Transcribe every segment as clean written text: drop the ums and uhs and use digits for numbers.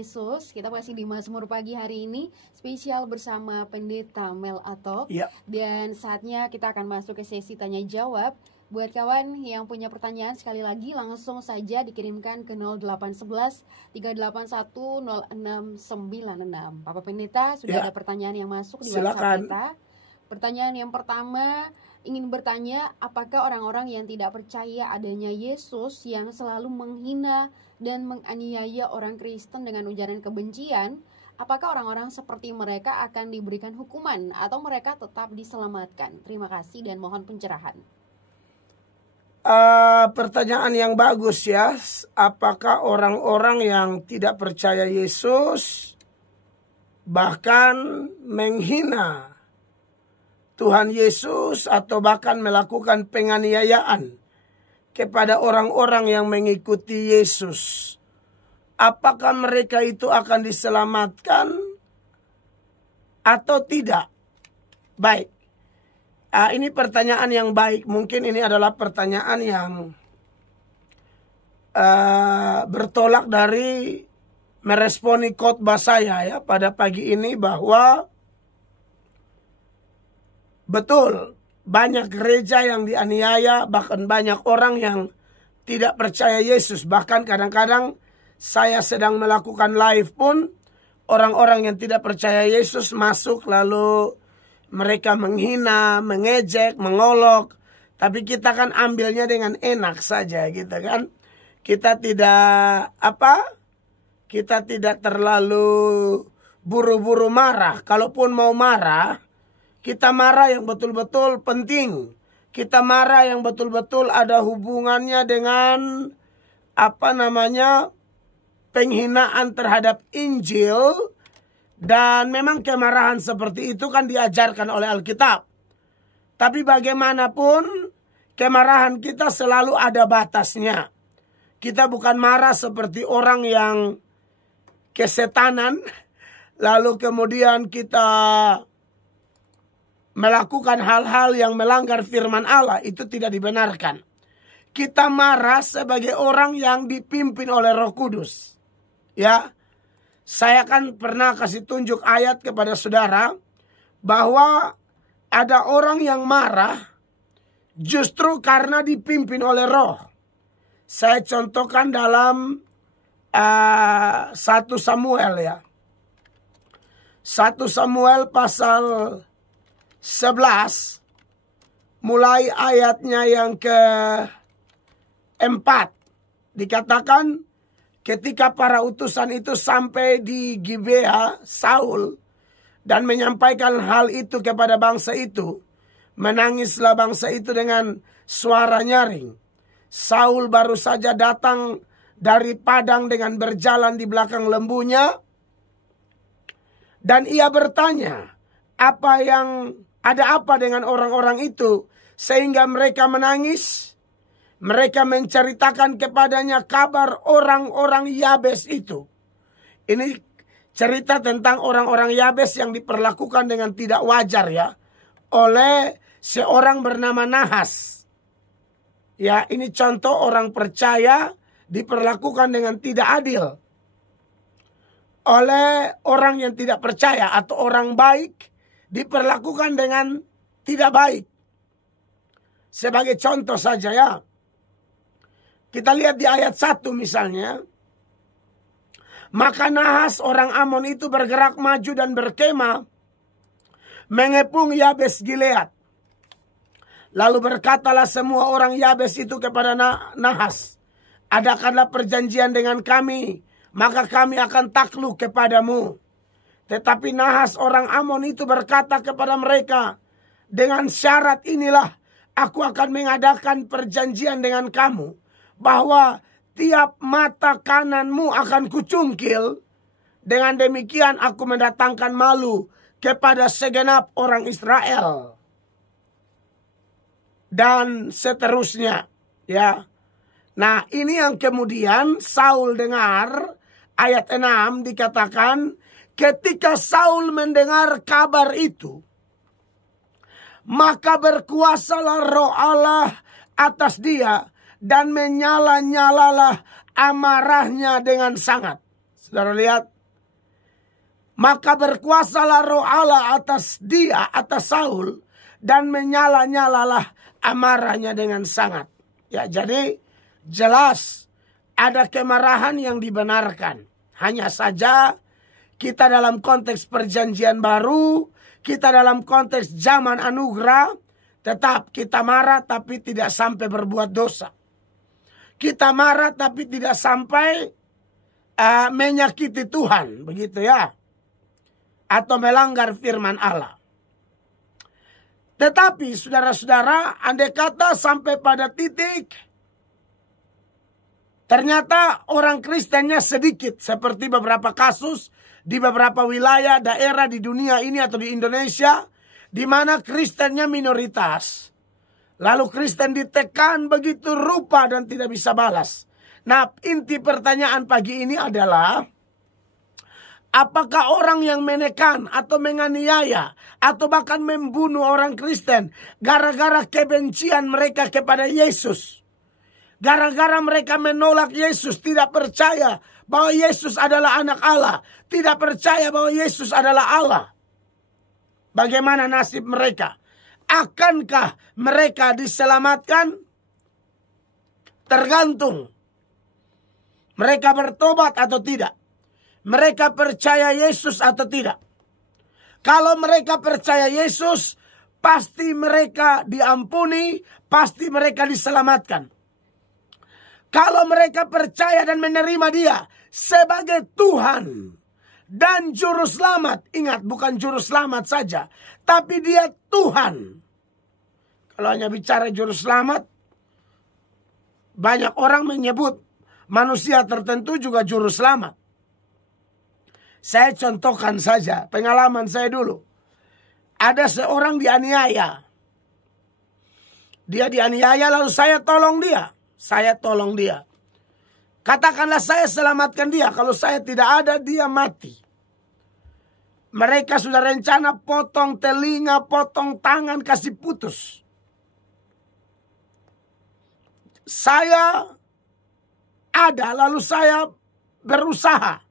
Yesus, kita masih di Mazmur pagi hari ini spesial bersama Pendeta Mel Atok. Dan saatnya kita akan masuk ke sesi tanya jawab. Buat kawan yang punya pertanyaan, sekali lagi langsung saja dikirimkan ke 0811 381 0696. Bapak Pendeta, sudah ada pertanyaan yang masuk di WhatsApp kita. Pertanyaan yang pertama ingin bertanya, apakah orang-orang yang tidak percaya adanya Yesus yang selalu menghina dan menganiaya orang Kristen dengan ujaran kebencian, apakah orang-orang seperti mereka akan diberikan hukuman atau mereka tetap diselamatkan? Terima kasih dan mohon pencerahan. Pertanyaan yang bagus ya. Apakah orang-orang yang tidak percaya Yesus bahkan menghina Tuhan Yesus atau bahkan melakukan penganiayaan kepada orang-orang yang mengikuti Yesus, apakah mereka itu akan diselamatkan atau tidak? Baik, ini pertanyaan yang baik. Mungkin ini adalah pertanyaan yang bertolak dari meresponi khotbah saya ya pada pagi ini, bahwa betul, banyak gereja yang dianiaya, bahkan banyak orang yang tidak percaya Yesus. Bahkan kadang-kadang saya sedang melakukan live pun, orang-orang yang tidak percaya Yesus masuk lalu mereka menghina, mengejek, mengolok. Tapi kita kan ambilnya dengan enak saja gitu kan. Kita tidak terlalu buru-buru marah. Kalaupun mau marah, kita marah yang betul-betul penting. Kita marah yang betul-betul ada hubungannya dengan penghinaan terhadap Injil. Dan memang kemarahan seperti itu kan diajarkan oleh Alkitab. Tapi bagaimanapun kemarahan kita selalu ada batasnya. Kita bukan marah seperti orang yang kesetanan, lalu kemudian kita melakukan hal-hal yang melanggar firman Allah. Itu tidak dibenarkan. Kita marah sebagai orang yang dipimpin oleh Roh Kudus. Ya, saya kan pernah kasih tunjuk ayat kepada saudara bahwa ada orang yang marah justru karena dipimpin oleh Roh. Saya contohkan dalam 1 Samuel ya. 1 Samuel pasal 11 mulai ayatnya yang ke-4 dikatakan, ketika para utusan itu sampai di Gibea, Saul dan menyampaikan hal itu kepada bangsa itu, menangislah bangsa itu dengan suara nyaring. Saul baru saja datang dari padang dengan berjalan di belakang lembunya, dan ia bertanya, ada apa dengan orang-orang itu sehingga mereka menangis? Mereka menceritakan kepadanya kabar orang-orang Yabes itu. Ini cerita tentang orang-orang Yabes yang diperlakukan dengan tidak wajar ya oleh seorang bernama Nahas. Ya, ini contoh orang percaya diperlakukan dengan tidak adil oleh orang yang tidak percaya, atau orang baik diperlakukan dengan tidak baik. Sebagai contoh saja ya. Kita lihat di ayat 1 misalnya. Maka Nahas orang Amon itu bergerak maju dan berkemah mengepung Yabes Gilead. Lalu berkatalah semua orang Yabes itu kepada Nahas, adakanlah perjanjian dengan kami, maka kami akan takluk kepadamu. Tetapi Nahas orang Amon itu berkata kepada mereka, dengan syarat inilah aku akan mengadakan perjanjian dengan kamu, bahwa tiap mata kananmu akan kucungkil. Dengan demikian aku mendatangkan malu kepada segenap orang Israel. Dan seterusnya. Ya. Nah, ini yang kemudian Saul dengar. Ayat 6 dikatakan, ketika Saul mendengar kabar itu, maka berkuasalah Roh Allah atas dia, dan menyala-nyalalah amarahnya dengan sangat. Saudara lihat. Maka berkuasalah roh Allah atas dia, atas Saul. Dan menyala-nyalalah amarahnya dengan sangat. Ya, jadi jelas ada kemarahan yang dibenarkan. Hanya saja kita dalam konteks perjanjian baru, kita dalam konteks zaman anugerah, tetap kita marah tapi tidak sampai berbuat dosa. Kita marah tapi tidak sampai menyakiti Tuhan, begitu ya. Atau melanggar firman Allah. Tetapi saudara-saudara, andai kata sampai pada titik ternyata orang Kristennya sedikit, seperti beberapa kasus di beberapa wilayah, daerah di dunia ini atau di Indonesia, di mana Kristennya minoritas. Lalu Kristen ditekan begitu rupa dan tidak bisa balas. Nah, inti pertanyaan pagi ini adalah, apakah orang yang menekan atau menganiaya atau bahkan membunuh orang Kristen gara-gara kebencian mereka kepada Yesus? Gara-gara mereka menolak Yesus, tidak percaya bahwa Yesus adalah anak Allah, tidak percaya bahwa Yesus adalah Allah. Bagaimana nasib mereka? Akankah mereka diselamatkan? Tergantung mereka bertobat atau tidak. Mereka percaya Yesus atau tidak. Kalau mereka percaya Yesus, pasti mereka diampuni, pasti mereka diselamatkan. Kalau mereka percaya dan menerima Dia sebagai Tuhan dan Juru Selamat. Ingat, bukan Juru Selamat saja, tapi Dia Tuhan. Kalau hanya bicara Juru Selamat, banyak orang menyebut manusia tertentu juga Juru Selamat. Saya contohkan saja pengalaman saya dulu. Ada seorang dianiaya. Dia dianiaya lalu saya tolong dia. Saya tolong dia. Katakanlah saya selamatkan dia. Kalau saya tidak ada, dia mati. Mereka sudah rencana potong telinga, potong tangan, kasih putus. Saya ada lalu saya berusaha.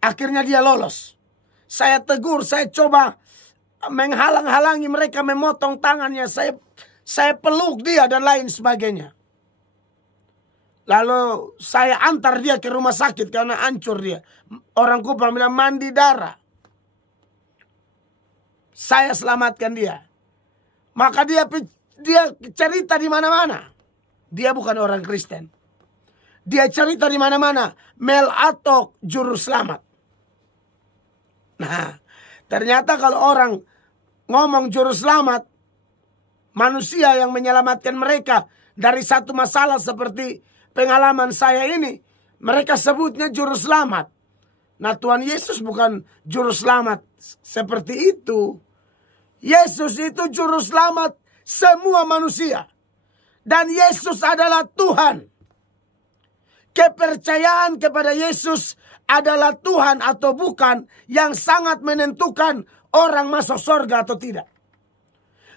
Akhirnya dia lolos. Saya tegur, saya coba menghalang-halangi mereka memotong tangannya. Saya peluk dia dan lain sebagainya. Lalu saya antar dia ke rumah sakit karena hancur dia. Orang Kupang bilang mandi darah. Saya selamatkan dia. Maka dia cerita di mana-mana. Dia bukan orang Kristen. Dia cerita di mana-mana. Mel Atok Juru Selamat. Nah, ternyata kalau orang ngomong Juru Selamat, manusia yang menyelamatkan mereka dari satu masalah seperti pengalaman saya ini, mereka sebutnya Juru Selamat. Nah, Tuhan Yesus bukan Juru Selamat seperti itu. Yesus itu Juru Selamat semua manusia. Dan Yesus adalah Tuhan. Kepercayaan kepada Yesus adalah Tuhan atau bukan yang sangat menentukan orang masuk surga atau tidak.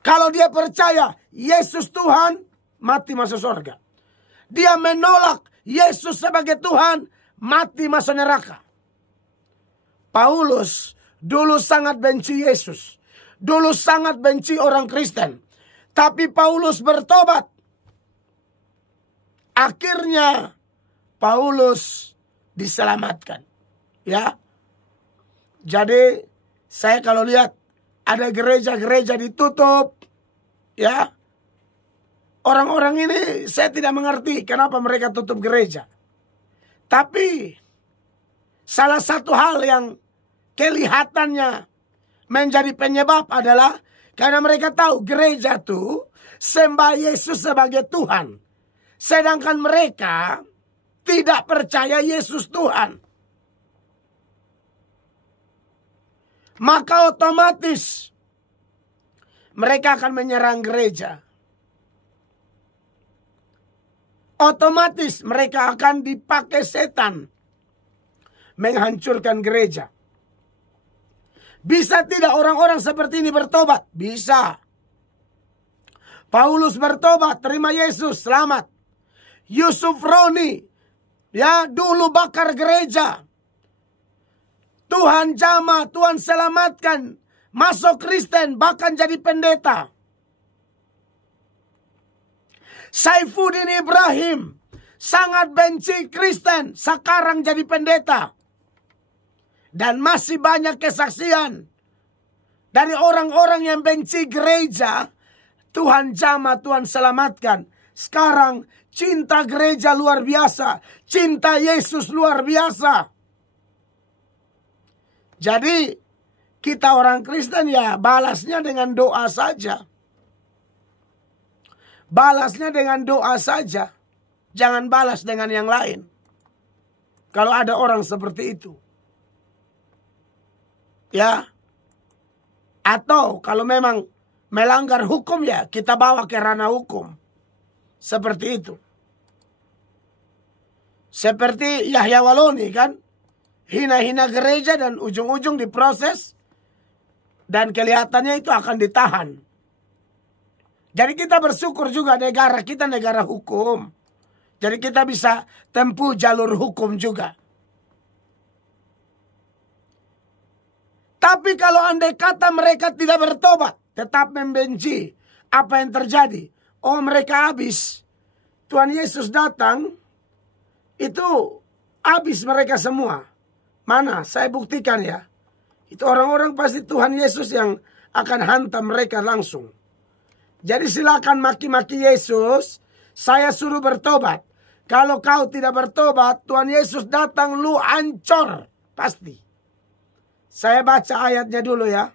Kalau dia percaya Yesus Tuhan, mati masuk surga. Dia menolak Yesus sebagai Tuhan, mati masuk neraka. Paulus dulu sangat benci Yesus. Dulu sangat benci orang Kristen. Tapi Paulus bertobat. Akhirnya Paulus diselamatkan. Ya. Jadi saya kalau lihat ada gereja-gereja ditutup, ya. Orang-orang ini saya tidak mengerti kenapa mereka tutup gereja. Tapi salah satu hal yang kelihatannya menjadi penyebab adalah karena mereka tahu gereja itu sembah Yesus sebagai Tuhan. Sedangkan mereka tidak percaya Yesus Tuhan. Maka otomatis mereka akan menyerang gereja. Otomatis mereka akan dipakai setan menghancurkan gereja. Bisa tidak orang-orang seperti ini bertobat? Bisa. Paulus bertobat, terima Yesus, selamat. Yusuf Roni, ya dulu bakar gereja. Tuhan jamah, Tuhan selamatkan, masuk Kristen, bahkan jadi pendeta. Saifuddin Ibrahim sangat benci Kristen, sekarang jadi pendeta. Dan masih banyak kesaksian dari orang-orang yang benci gereja. Tuhan jamah, Tuhan selamatkan. Sekarang cinta gereja luar biasa, cinta Yesus luar biasa. Jadi kita orang Kristen ya balasnya dengan doa saja. Balasnya dengan doa saja. Jangan balas dengan yang lain. Kalau ada orang seperti itu. Ya. Atau kalau memang melanggar hukum ya kita bawa ke ranah hukum. Seperti itu. Seperti Yahya Waloni kan. Hina-hina gereja dan ujung-ujung diproses. Dan kelihatannya itu akan ditahan. Jadi kita bersyukur juga negara kita negara hukum. Jadi kita bisa tempuh jalur hukum juga. Tapi kalau andai kata mereka tidak bertobat, tetap membenci, apa yang terjadi? Oh, mereka habis. Tuhan Yesus datang, itu habis mereka semua. Mana? Saya buktikan ya. Itu orang-orang pasti Tuhan Yesus yang akan hantam mereka langsung. Jadi silakan maki-maki Yesus, saya suruh bertobat. Kalau kau tidak bertobat, Tuhan Yesus datang, lu hancur. Pasti. Saya baca ayatnya dulu ya.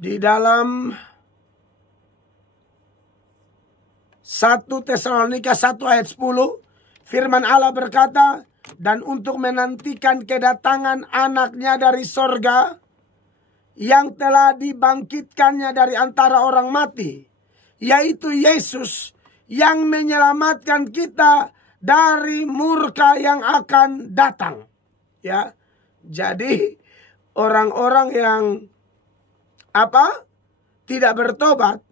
Di dalam 1 Tesalonika 1 ayat 10. Firman Allah berkata, dan untuk menantikan kedatangan anaknya dari sorga, yang telah dibangkitkannya dari antara orang mati, yaitu Yesus, yang menyelamatkan kita dari murka yang akan datang. Ya, jadi orang-orang yang tidak bertobat,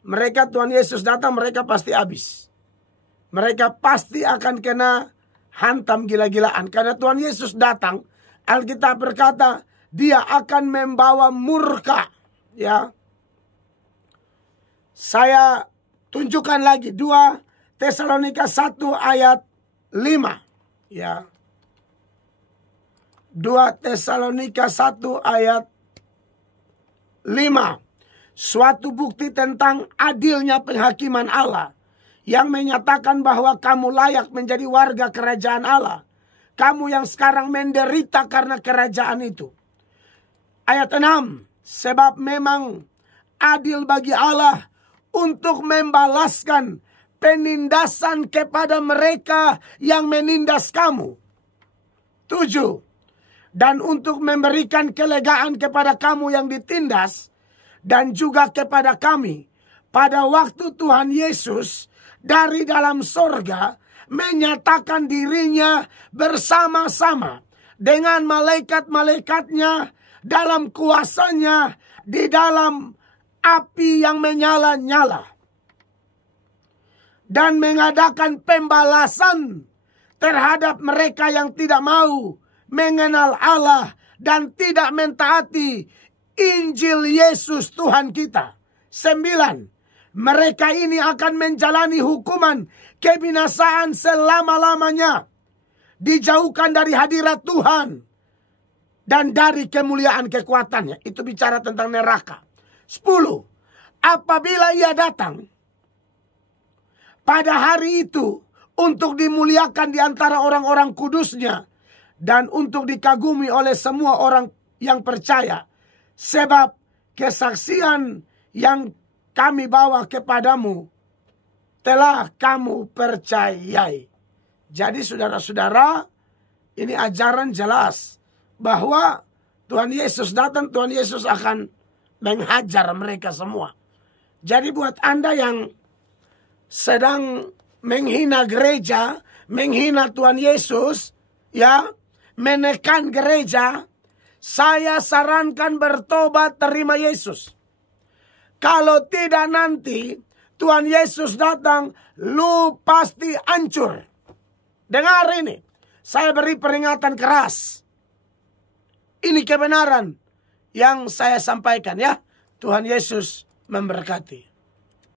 mereka Tuhan Yesus datang, mereka pasti habis. Mereka pasti akan kena hantam gila-gilaan. Karena Tuhan Yesus datang, Alkitab berkata, dia akan membawa murka. Ya. Saya tunjukkan lagi 2 Tesalonika 1 ayat 5. Ya. 2 Tesalonika 1 ayat 5. Suatu bukti tentang adilnya penghakiman Allah. Yang menyatakan bahwa kamu layak menjadi warga kerajaan Allah. Kamu yang sekarang menderita karena kerajaan itu. Ayat 6. Sebab memang adil bagi Allah untuk membalaskan penindasan kepada mereka yang menindas kamu. 7. Dan untuk memberikan kelegaan kepada kamu yang ditindas. Dan juga kepada kami. Pada waktu Tuhan Yesus dari dalam sorga menyatakan dirinya bersama-sama dengan malaikat-malaikatnya dalam kuasanya di dalam api yang menyala-nyala. Dan mengadakan pembalasan terhadap mereka yang tidak mau mengenal Allah dan tidak mentaati Injil Yesus Tuhan kita. 9. Mereka ini akan menjalani hukuman kebinasaan selama-lamanya. Dijauhkan dari hadirat Tuhan. Dan dari kemuliaan kekuatannya. Itu bicara tentang neraka. 10. Apabila ia datang. Pada hari itu. Untuk dimuliakan di antara orang-orang kudusnya. Dan untuk dikagumi oleh semua orang yang percaya. Sebab kesaksian yang kami bawa kepadamu telah kamu percayai. Jadi saudara-saudara, ini ajaran jelas bahwa Tuhan Yesus datang, Tuhan Yesus akan menghajar mereka semua. Jadi buat Anda yang sedang menghina gereja, menghina Tuhan Yesus, ya, menekan gereja, saya sarankan bertobat, terima Yesus. Kalau tidak nanti Tuhan Yesus datang, lu pasti hancur. Dengar ini, saya beri peringatan keras. Ini kebenaran yang saya sampaikan ya. Tuhan Yesus memberkati.